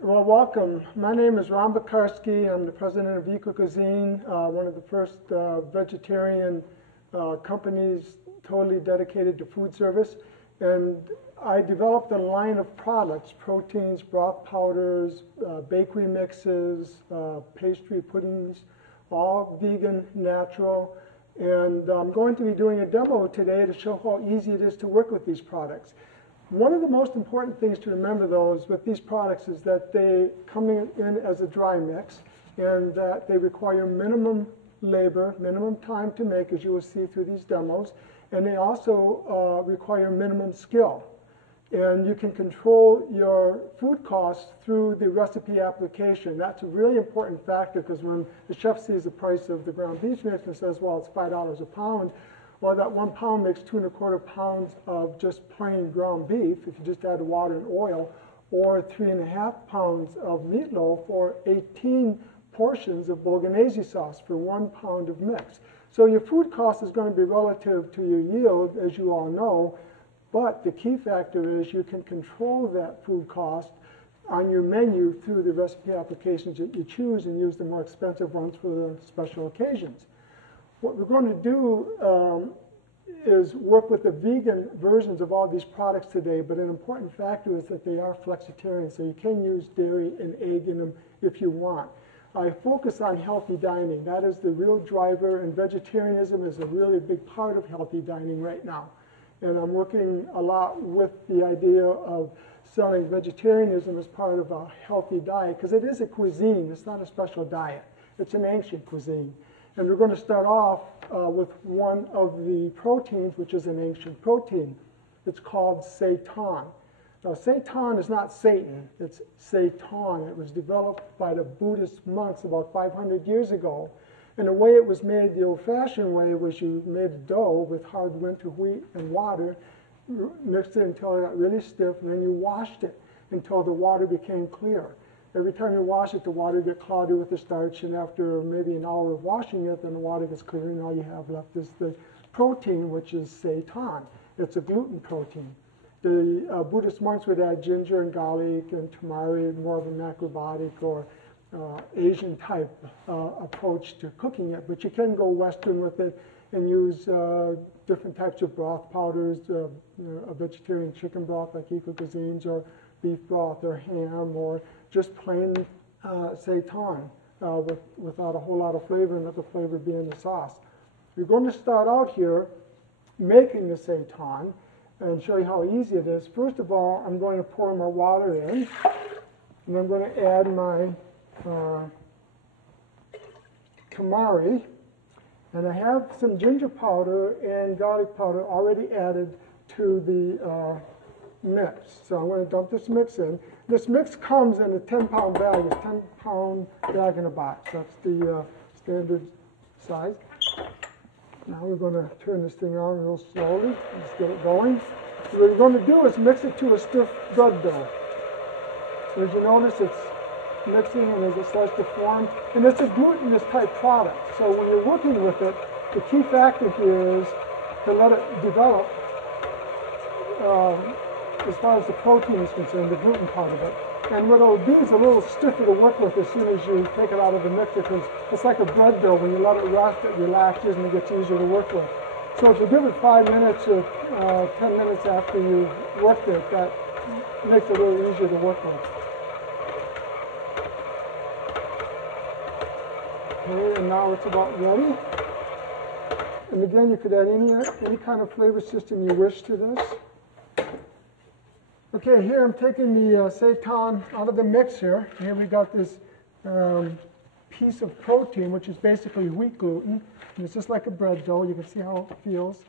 Well, welcome. My name is Ron Bakarski. I'm the president of Eco-Cuisine, one of the first vegetarian companies totally dedicated to food service. And I developed a line of products, proteins, broth powders, bakery mixes, pastry puddings, all vegan, natural. And I'm going to be doing a demo today to show how easy it is to work with these products. One of the most important things to remember, though, is with these products is that they come in as a dry mix and that they require minimum labor, minimum time to make, as you will see through these demos, and they also require minimum skill. And you can control your food costs through the recipe application. That's a really important factor, because when the chef sees the price of the ground beef mix and says, well, it's $5 a pound, well, that 1 pound makes 2 1/4 pounds of just plain ground beef, if you just add water and oil, or 3 1/2 pounds of meatloaf, or 18 portions of bolognese sauce for 1 pound of mix. So your food cost is going to be relative to your yield, as you all know, but the key factor is you can control that food cost on your menu through the recipe applications that you choose and use the more expensive ones for the special occasions. What we're going to do is work with the vegan versions of all these products today, but an important factor is that they are flexitarian, so you can use dairy and egg in them if you want. I focus on healthy dining. That is the real driver, and vegetarianism is a really big part of healthy dining right now. And I'm working a lot with the idea of selling vegetarianism as part of a healthy diet, because it is a cuisine. It's not a special diet. It's an ancient cuisine. And we're going to start off with one of the proteins, which is an ancient protein. It's called Seitan. Now, Seitan is not Satan, it's Seitan. It was developed by the Buddhist monks about 500 years ago. And the way it was made the old-fashioned way was you made a dough with hard winter wheat and water, mixed it until it got really stiff, and then you washed it until the water became clear. Every time you wash it, the water gets cloudy with the starch, and after maybe an hour of washing it, then the water gets clear, and all you have left is the protein, which is seitan. It's a gluten protein. The Buddhist monks would add ginger and garlic and tamari, more of a macrobiotic or Asian type approach to cooking it, but you can go Western with it and use different types of broth powders, a vegetarian chicken broth like Eco-Cuisines, or beef broth or ham, or just plain seitan without a whole lot of flavor, and let the flavor be in the sauce. We're going to start out here making the seitan and show you how easy it is. First of all, I'm going to pour my water in, and I'm going to add my tamari, and I have some ginger powder and garlic powder already added to the mix. So I'm going to dump this mix in. This mix comes in a 10-pound bag. It's a 10-pound bag in a box. That's the standard size. Now we're going to turn this thing on real slowly. Let's get it going. So what we're going to do is mix it to a stiff bread dough. So as you notice, it's mixing and as it starts to form. And it's a glutinous type product. So when you're working with it, the key factor here is to let it develop as far as the protein is concerned, the gluten part of it. And what it'll be is a little stiffer to work with as soon as you take it out of the mixer, because it's like a bread dough. When you let it rest, it relaxes and it gets easier to work with. So if you give it 5 minutes or 10 minutes after you've worked it, that makes it a little easier to work with. Okay, and now it's about ready. And again, you could add any kind of flavor system you wish to this. Okay, here I'm taking the seitan out of the mixer. Here we got this piece of protein, which is basically wheat gluten. And it's just like a bread dough. You can see how it feels.